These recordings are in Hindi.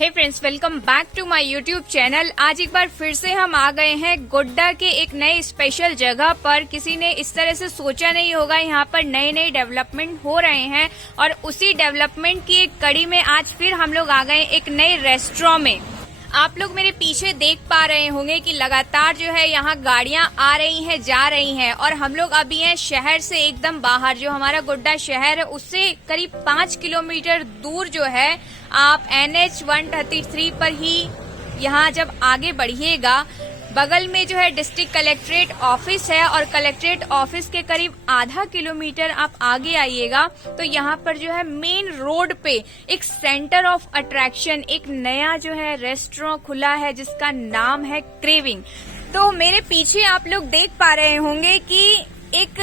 Hey friends, welcome back to my YouTube channel. आज एक बार फिर से हम आ गए हैं गोड्डा के एक नए स्पेशल जगह पर। किसी ने इस तरह से सोचा नहीं होगा। यहाँ पर नए नए डेवलपमेंट हो रहे हैं और उसी डेवलपमेंट की एक कड़ी में आज फिर हम लोग आ गए एक नए रेस्टोरेंट में। आप लोग मेरे पीछे देख पा रहे होंगे कि लगातार जो है यहाँ गाड़ियां आ रही हैं, जा रही हैं और हम लोग अभी हैं शहर से एकदम बाहर। जो हमारा गोड्डा शहर है उससे करीब 5 किलोमीटर दूर जो है आप NH 133 पर ही यहाँ जब आगे बढ़िएगा, बगल में जो है डिस्ट्रिक्ट कलेक्ट्रेट ऑफिस है और कलेक्ट्रेट ऑफिस के करीब आधा किलोमीटर आप आगे आइएगा तो यहाँ पर जो है मेन रोड पे एक सेंटर ऑफ अट्रैक्शन, एक नया जो है रेस्टोरेंट खुला है जिसका नाम है क्रेविंग। तो मेरे पीछे आप लोग देख पा रहे होंगे कि एक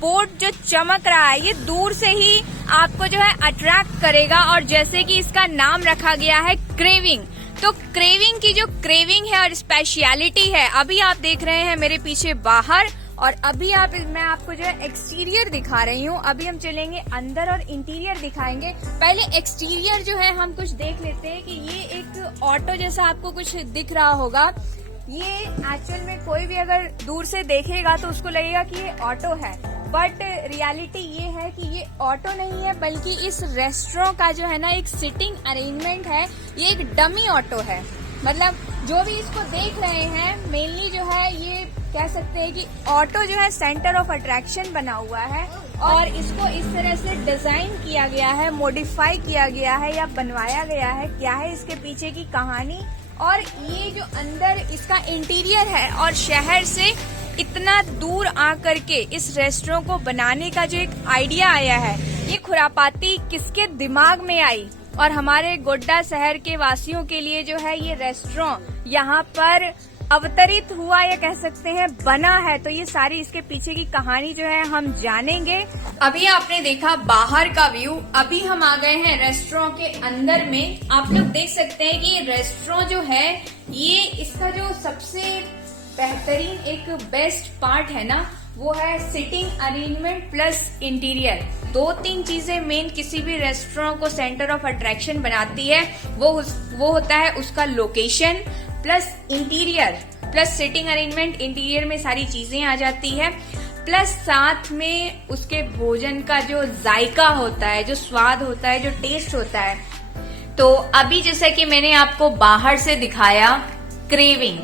बोर्ड जो चमक रहा है, ये दूर से ही आपको जो है अट्रैक्ट करेगा और जैसे कि इसका नाम रखा गया है क्रेविंग, तो क्रेविंग की जो क्रेविंग है और स्पेशलिटी है, अभी आप देख रहे हैं मेरे पीछे बाहर और अभी मैं आपको जो है एक्सटीरियर दिखा रही हूँ। अभी हम चलेंगे अंदर और इंटीरियर दिखाएंगे। पहले एक्सटीरियर जो है हम कुछ देख लेते हैं कि ये एक ऑटो जैसा आपको कुछ दिख रहा होगा। ये एक्चुअल में कोई भी अगर दूर से देखेगा तो उसको लगेगा कि ये ऑटो है, बट रियलिटी ये है कि ये ऑटो नहीं है बल्कि इस रेस्टोरेंट का जो है ना एक सिटिंग अरेंजमेंट है। ये एक डमी ऑटो है। मतलब जो भी इसको देख रहे हैं मेनली जो है ये कह सकते हैं कि ऑटो जो है सेंटर ऑफ अट्रैक्शन बना हुआ है और इसको इस तरह से डिजाइन किया गया है, मॉडिफाई किया गया है या बनवाया गया है। क्या है इसके पीछे की कहानी और ये जो अंदर इसका इंटीरियर है और शहर से इतना दूर आकर के इस रेस्टोरेंट को बनाने का जो एक आइडिया आया है, ये खुरापाती किसके दिमाग में आई और हमारे गोड्डा शहर के वासियों के लिए जो है ये रेस्टोरेंट यहाँ पर अवतरित हुआ या कह सकते हैं बना है। तो ये सारी इसके पीछे की कहानी जो है हम जानेंगे। अभी आपने देखा बाहर का व्यू, अभी हम आ गए हैं रेस्टोरेंट के अंदर में। आप लोग देख सकते हैं कि ये रेस्टोरेंट जो है ये इसका जो सबसे बेहतरीन एक बेस्ट पार्ट है ना, वो है सिटिंग अरेंजमेंट प्लस इंटीरियर। 2-3 चीजें मेन किसी भी रेस्टोरेंट को सेंटर ऑफ अट्रैक्शन बनाती है। वो होता है उसका location plus interior plus sitting arrangement. Interior में सारी चीजें आ जाती है प्लस साथ में उसके भोजन का जो जायका होता है, जो स्वाद होता है, जो टेस्ट होता है। तो अभी जैसा कि मैंने आपको बाहर से दिखाया क्रेविंग,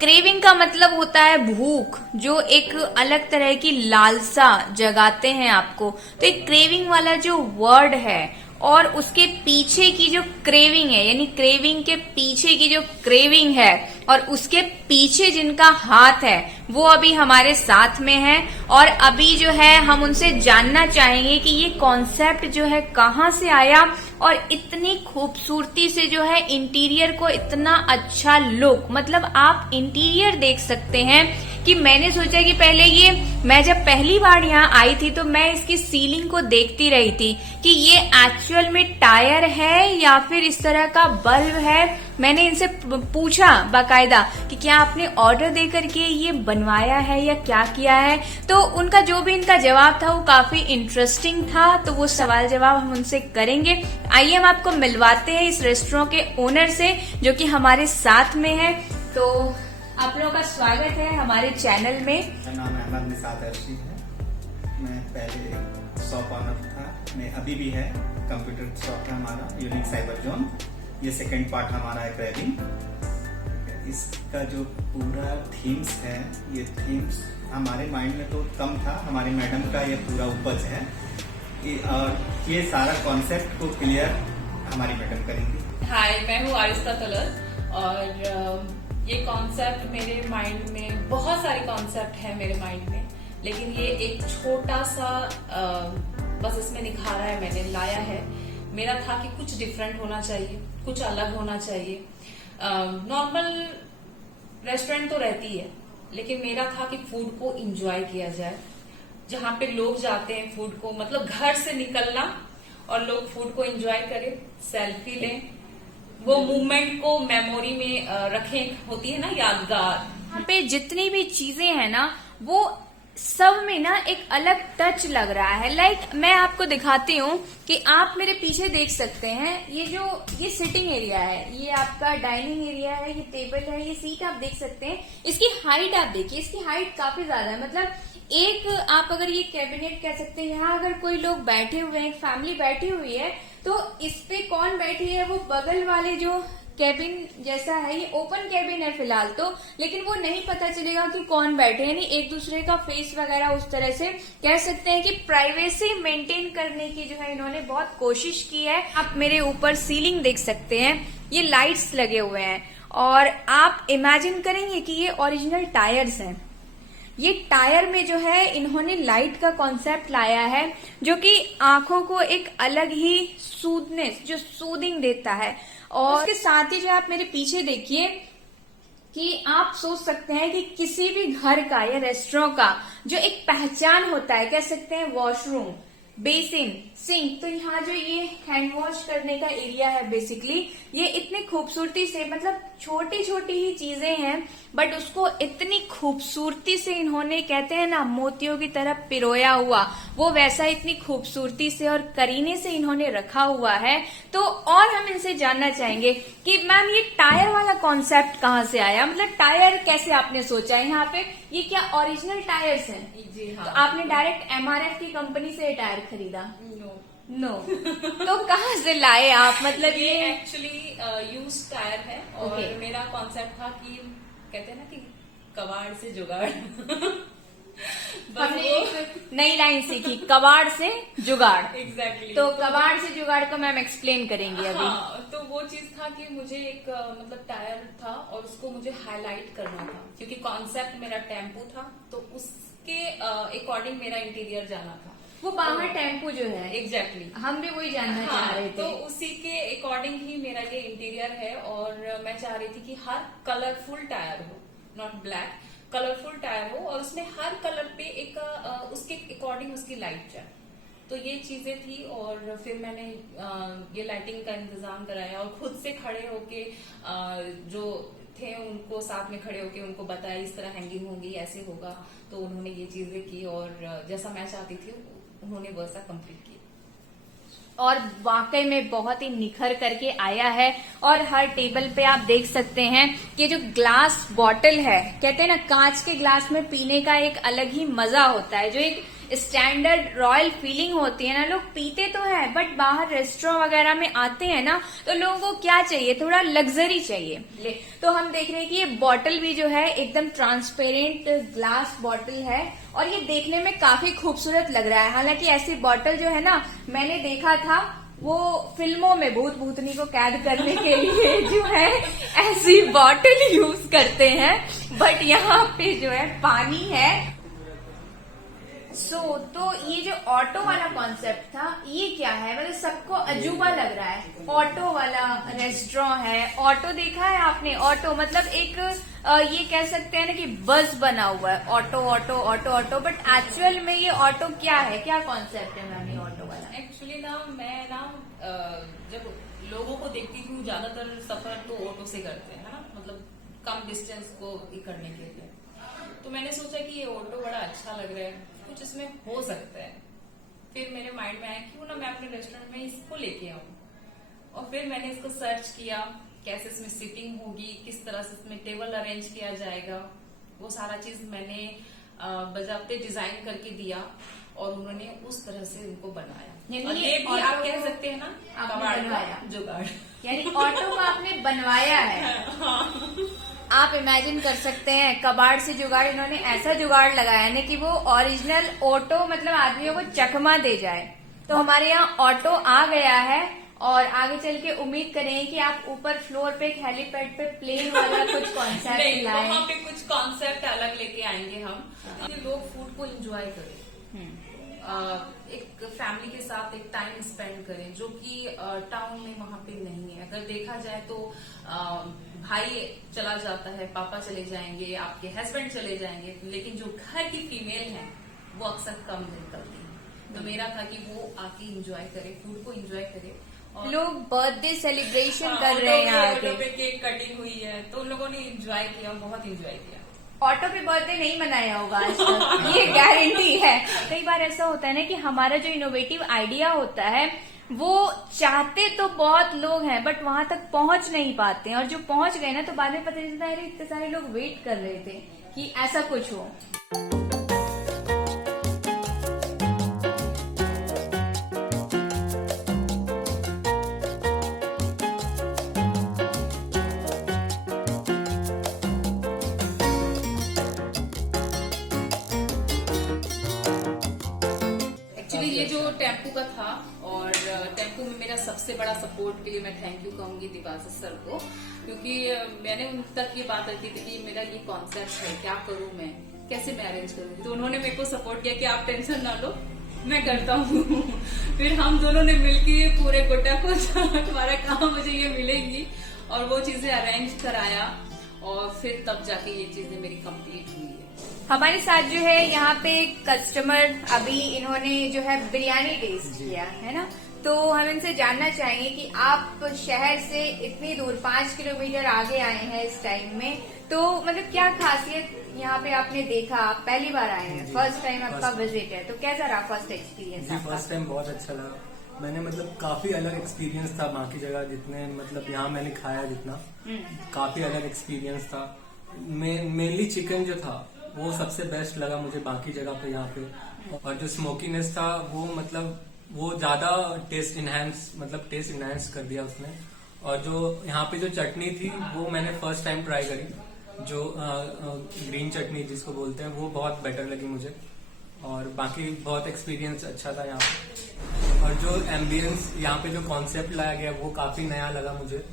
क्रेविंग का मतलब होता है भूख, जो एक अलग तरह की लालसा जगाते हैं आपको। तो एक क्रेविंग वाला जो वर्ड है और उसके पीछे की जो क्रेविंग है, यानी क्रेविंग के पीछे की जो क्रेविंग है और उसके पीछे जिनका हाथ है वो अभी हमारे साथ में है और अभी जो है हम उनसे जानना चाहेंगे कि ये कॉन्सेप्ट जो है कहाँ से आया और इतनी खूबसूरती से जो है इंटीरियर को इतना अच्छा लुक, मतलब आप इंटीरियर देख सकते हैं कि मैंने सोचा कि पहले ये मैं जब पहली बार यहाँ आई थी तो मैं इसकी सीलिंग को देखती रही थी कि ये एक्चुअल में टायर है या फिर इस तरह का बल्ब है। मैंने इनसे पूछा बाकायदा कि क्या आपने ऑर्डर दे करके ये बनवाया है या क्या किया है, तो उनका जो भी इनका जवाब था वो काफी इंटरेस्टिंग था। तो वो सवाल जवाब हम उनसे करेंगे। आइए हम आपको मिलवाते हैं इस रेस्टोरेंट के ओनर से जो कि हमारे साथ में है। तो आप लोगों का स्वागत है हमारे चैनल में। मेरा नाम अहमद निसाद अर्शी है। मैं पहले शॉप ऑनर था, मैं अभी भी है। कंप्यूटर शॉप है हमारा, यूनिक साइबर जोन। ये सेकंड पार्ट हमारा है क्रेविंग। इसका जो पूरा थीम्स है, ये थीम्स हमारे माइंड में तो कम था, हमारी मैडम का ये पूरा उपज है और ये सारा कॉन्सेप्ट को क्लियर हमारी मैडम करेंगी। हाय, मैं हूँ आरिस्ता तलर और ये कॉन्सेप्ट मेरे माइंड में, बहुत सारे कॉन्सेप्ट है मेरे माइंड में, लेकिन ये एक छोटा सा बस इसमें निखारा है, मैंने लाया है। मेरा था कि कुछ डिफरेंट होना चाहिए, कुछ अलग होना चाहिए। नॉर्मल रेस्टोरेंट तो रहती है, लेकिन मेरा था कि फूड को एंजॉय किया जाए। जहाँ पे लोग जाते हैं फूड को, मतलब घर से निकलना और लोग फूड को एंजॉय करें, सेल्फी लें, वो मूवमेंट को मेमोरी में रखें, होती है ना यादगार। यहाँ पे जितनी भी चीजें हैं ना वो सब में ना एक अलग टच लग रहा है। लाइक मैं आपको दिखाती हूँ कि आप मेरे पीछे देख सकते हैं, ये सिटिंग एरिया है, ये आपका डाइनिंग एरिया है, ये टेबल है, ये सीट आप देख सकते हैं। इसकी हाइट आप देखिए, इसकी हाइट काफी ज्यादा है। मतलब एक आप अगर ये कैबिनेट कह सकते हैं, यहाँ अगर कोई लोग बैठे हुए हैं, फैमिली बैठी हुई है, तो इस पे कौन बैठी है, वो बगल वाले जो कैबिन जैसा है, ये ओपन कैबिन है फिलहाल तो, लेकिन वो नहीं पता चलेगा कि कौन बैठे, यानी एक दूसरे का फेस वगैरह उस तरह से कह सकते हैं कि प्राइवेसी मेंटेन करने की जो है इन्होंने बहुत कोशिश की है। आप मेरे ऊपर सीलिंग देख सकते हैं, ये लाइट्स लगे हुए हैं और आप इमेजिन करेंगे कि ये ओरिजिनल टायर्स हैं। ये टायर में जो है इन्होंने लाइट का कॉन्सेप्ट लाया है, जो कि आंखों को एक अलग ही सूदनेस, जो सूदिंग देता है। और उसके साथ ही जो आप मेरे पीछे देखिए कि आप सोच सकते हैं कि किसी भी घर का या रेस्टोरेंट का जो एक पहचान होता है, कह सकते हैं वॉशरूम, बेसिन, सिंक, तो यहाँ जो ये हैंड वॉश करने का एरिया है बेसिकली, ये इतनी खूबसूरती से, मतलब छोटी छोटी ही चीजें हैं बट उसको इतनी खूबसूरती से इन्होंने, कहते हैं ना मोतियों की तरह पिरोया हुआ, वो वैसा इतनी खूबसूरती से और करीने से इन्होंने रखा हुआ है। तो और हम इनसे जानना चाहेंगे कि मैम ये टायर वाला कॉन्सेप्ट कहाँ से आया, मतलब टायर कैसे आपने सोचा है यहाँ पे, ये क्या ओरिजिनल टायर्स हैं? जी हाँ। तो आपने डायरेक्ट MRF की कंपनी से टायर खरीदा? नो। तो कहाँ से लाए आप, मतलब ये एक्चुअली यूज टायर है और Okay. मेरा कॉन्सेप्ट था कि कहते हैं ना कि कबाड़ से जुगाड़। हमने एक नई लाइन सीखी, कबाड़ से जुगाड़। एग्जैक्टली। तो कबाड़ से जुगाड़ को मैम एक्सप्लेन करेंगे अभी। हाँ, तो वो चीज था कि मुझे एक मतलब टायर था और उसको मुझे हाईलाइट करना था, क्योंकि कॉन्सेप्ट मेरा टेम्पू था, तो उसके अकॉर्डिंग मेरा इंटीरियर जाना था। वो बाहर टेम्पू जो है, एग्जैक्टली हम भी वही जानना चाह रहे थे। तो उसी के अकॉर्डिंग ही मेरा ये इंटीरियर है और मैं चाह रही थी कि हर कलरफुल टायर हो, नॉट ब्लैक, कलरफुल टायर हो और उसमें हर कलर पे एक उसके अकॉर्डिंग उसकी लाइट जाए। तो ये चीजें थी और फिर मैंने ये लाइटिंग का इंतजाम कराया और खुद से खड़े होके जो थे उनको साथ में खड़े होके उनको बताया इस तरह हैंगिंग होगी, ऐसे होगा। तो उन्होंने ये चीजें की और जैसा मैं चाहती थी उन्होंने वैसा कंप्लीट किया और वाकई में बहुत ही निखर करके आया है। और हर टेबल पे आप देख सकते हैं कि जो ग्लास बॉटल है, कहते हैं ना कांच के ग्लास में पीने का एक अलग ही मजा होता है, जो एक स्टैंडर्ड रॉयल फीलिंग होती है ना। लोग पीते तो है बट बाहर रेस्टोरेंट वगैरह में आते हैं ना, तो लोगों को क्या चाहिए, थोड़ा लग्जरी चाहिए। तो हम देख रहे हैं कि ये बॉटल भी जो है एकदम ट्रांसपेरेंट ग्लास बॉटल है और ये देखने में काफी खूबसूरत लग रहा है। हालांकि ऐसी बॉटल जो है ना, मैंने देखा था वो फिल्मों में भूत भूतनी को कैद करने के लिए जो है ऐसी बॉटल यूज करते हैं, बट यहाँ पे जो है पानी है। तो ये जो ऑटो वाला कॉन्सेप्ट था, ये क्या है, मतलब सबको अजूबा लग रहा है। ऑटो वाला रेस्टोरेंट है, ऑटो देखा है आपने? ऑटो मतलब एक ये कह सकते हैं ना कि बस बना हुआ है, auto auto auto auto, but actual में ये ऑटो क्या है, क्या कॉन्सेप्ट है मैम ये ऑटो वाला? एक्चुअली ना मैं ना जब लोगों को देखती हूँ ज्यादातर सफर तो ऑटो से करते हैं, है ना, मतलब कम डिस्टेंस को करने के लिए। तो मैंने सोचा कि ये ऑटो बड़ा अच्छा लग रहा है, कुछ इसमें हो सकता है। फिर मेरे माइंड में आया क्यों ना मैं अपने रेस्टोरेंट में इसको लेके आऊं। और फिर मैंने इसको सर्च किया, कैसे इसमें सीटिंग होगी, किस तरह से इसमें टेबल अरेंज किया जाएगा, वो सारा चीज मैंने बजाते डिजाइन करके दिया और उन्होंने उस तरह से उनको बनाया। और ये भी आप कह सकते हैं ना कबाड़ का जुगाड़, यानी ऑटो को आपने बनवाया है। आप इमेजिन कर सकते हैं, कबाड़ से जुगाड़, इन्होंने ऐसा जुगाड़ लगाया ना कि वो ओरिजिनल ऑटो मतलब आदमियों को चकमा दे जाए। तो हमारे यहाँ ऑटो आ गया है और आगे चल के उम्मीद करें कि आप ऊपर फ्लोर पे एक हेलीपैड पे प्लेन वाला कुछ कॉन्सेप्ट लाएं। वहाँ पे कुछ कॉन्सेप्ट अलग लेके आएंगे हम, कि लोग फूड को एंजॉय करें, एक फैमिली के साथ एक टाइम स्पेंड करें, जो कि टाउन में वहाँ पे नहीं है। अगर देखा जाए तो भाई चला जाता है, पापा चले जाएंगे, आपके हस्बैंड चले जाएंगे, लेकिन जो घर की फीमेल है वो अक्सर कम निकलती है। तो मेरा था कि वो आके एंजॉय करे, फूड को एंजॉय करे। और लोग बर्थडे सेलिब्रेशन कर रहे हैं यहाँ पे केक कटिंग हुई है तो उन लोगों ने एंजॉय किया, बहुत एंजॉय किया। ऑटो पे बर्थडे नहीं मनाया होगा आज तक, ये गारंटी है। कई बार ऐसा होता है ना कि हमारा जो इनोवेटिव आइडिया होता है वो चाहते तो बहुत लोग हैं बट वहां तक पहुंच नहीं पाते हैं, और जो पहुंच गए ना तो बाद में पता चलता है इतने सारे लोग वेट कर रहे थे कि ऐसा कुछ हो। ये जो टेम्पू का था, और टेम्पू में मेरा सबसे बड़ा सपोर्ट के लिए मैं थैंक यू कहूंगी देवाशीष सर को, क्योंकि मैंने उन तक ये बात रखी थी कि मेरा ये कॉन्सेप्ट है, क्या करूं मैं, कैसे मैं अरेंज करूंगी, तो उन्होंने मेरे को सपोर्ट किया कि आप टेंशन ना लो, मैं करता हूँ। फिर हम दोनों ने मिलकर पूरे गोटा को तुम्हारा काम मुझे ये मिलेगी, और वो चीजें अरेंज कराया, और फिर तब जाके ये चीजें मेरी कंप्लीट हुई है। हमारे साथ जो है यहाँ पे कस्टमर, अभी इन्होंने जो है बिरयानी टेस्ट किया है ना, तो हम इनसे जानना चाहेंगे कि आप शहर से इतनी दूर 5 किलोमीटर आगे आए हैं इस टाइम में, तो मतलब क्या खासियत यहाँ पे आपने देखा? आप पहली बार आए हैं, फर्स्ट टाइम आपका विजिट है, तो कैसा रहा फर्स्ट एक्सपीरियंस आपका? फर्स्ट टाइम बहुत अच्छा लगा। मैंने मतलब काफी अलग एक्सपीरियंस था बाकी जगह जितने, मतलब यहाँ मैंने खाया जितना, काफी अलग एक्सपीरियंस था। मेनली चिकन जो था वो सबसे बेस्ट लगा मुझे बाकी जगह पे यहाँ पे, और जो स्मोकीनेस था वो मतलब वो ज्यादा टेस्ट इनहेंस कर दिया उसने। और जो यहाँ पे जो चटनी थी वो मैंने फर्स्ट टाइम ट्राई करी, जो ग्रीन चटनी जिसको बोलते हैं, वो बहुत बेटर लगी मुझे, और बाकी बहुत एक्सपीरियंस अच्छा था यहाँ पे। और जो एम्बियंस यहाँ पे जो कॉन्सेप्ट लाया गया वो काफी नया लगा मुझे।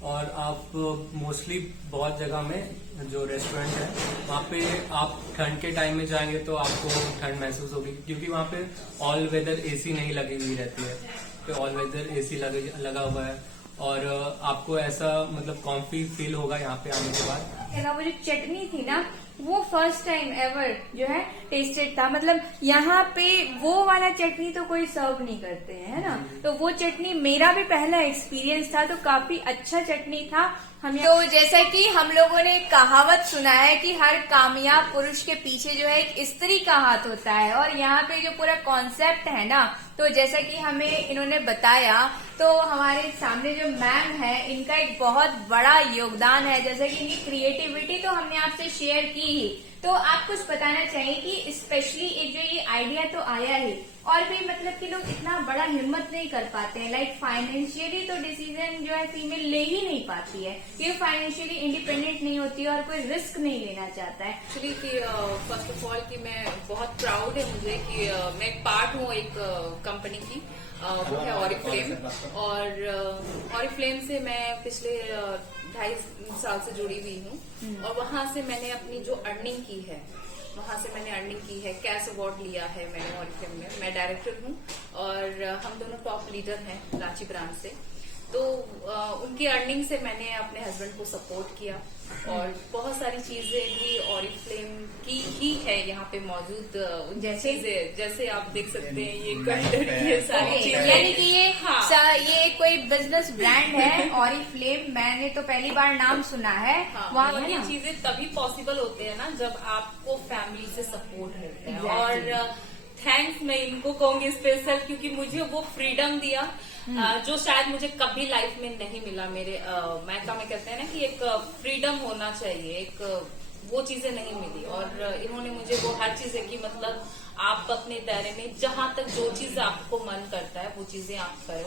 और आप मोस्टली बहुत जगह में जो रेस्टोरेंट है वहाँ पे आप ठंड के टाइम में जाएंगे तो आपको ठंड महसूस होगी, क्योंकि वहाँ पे ऑल वेदर एसी नहीं लगी हुई रहती है, तो ऑल वेदर एसी लगा हुआ है, और आपको ऐसा मतलब कॉम्फी फील होगा यहाँ पे आने के बाद। वो जो चटनी थी ना वो फर्स्ट टाइम एवर जो है टेस्टेड था, मतलब यहाँ पे वो वाला चटनी तो कोई सर्व नहीं करते हैं, है ना, तो वो चटनी मेरा भी पहला एक्सपीरियंस था, तो काफी अच्छा चटनी था। तो जैसा कि हम लोगों ने एक कहावत सुना है कि हर कामयाब पुरुष के पीछे जो है एक स्त्री का हाथ होता है, और यहाँ पे जो पूरा कॉन्सेप्ट है ना, तो जैसा कि हमें इन्होंने बताया, तो हमारे सामने जो मैम है इनका एक बहुत बड़ा योगदान है, जैसे कि इनकी क्रिएटिविटी तो हमने आपसे शेयर की ही, तो आप कुछ बताना चाहिए कि स्पेशली एक जो ये आइडिया तो आया ही, और भी मतलब कि लोग इतना बड़ा हिम्मत नहीं कर पाते हैं, लाइक फाइनेंशियली तो डिसीजन जो है फीमेल ले ही नहीं पाती है, ये फाइनेंशियली इंडिपेंडेंट नहीं होती है और कोई रिस्क नहीं लेना चाहता है। एक्चुअली कि फर्स्ट ऑफ ऑल कि मैं बहुत प्राउड है मुझे कि मैं एक पार्ट हूँ एक कंपनी की, वो है ऑरिफ्लेम, और ऑरिफ्लेम से मैं पिछले 2.5 साल से जुड़ी हुई हूँ, और वहां से मैंने अपनी जो अर्निंग की है कैश अवार्ड लिया है मैंने ऑरिफ्लेम में। मैं डायरेक्टर हूँ, और हम दोनों टॉप लीडर हैं रांची ब्रांच से, तो उनकी अर्निंग से मैंने अपने हस्बैंड को सपोर्ट किया, और बहुत सारी चीजें भी ऑरिफ्लेम की ही है यहाँ पे मौजूद, जैसे आप देख सकते हैं ये कटर, ये सारी चीजें, यानी कि ये कोई बिजनेस ब्रांड है ऑरिफ्लेम, मैंने तो पहली बार नाम सुना है। वहाँ ये चीजें तभी पॉसिबल होते हैं ना जब आपको फैमिली से सपोर्ट मिलता है, और थैंक्स मैं इनको कहूंगी स्पेशल, क्योंकि मुझे वो फ्रीडम दिया जो शायद मुझे कभी लाइफ में नहीं मिला। मेरे मायका में कहते हैं ना कि एक फ्रीडम होना चाहिए, एक वो चीजें नहीं मिली, और इन्होंने मुझे वो हर चीज है कि मतलब आप अपने दायरे में जहां तक जो चीज आपको मन करता है वो चीजें आप करो।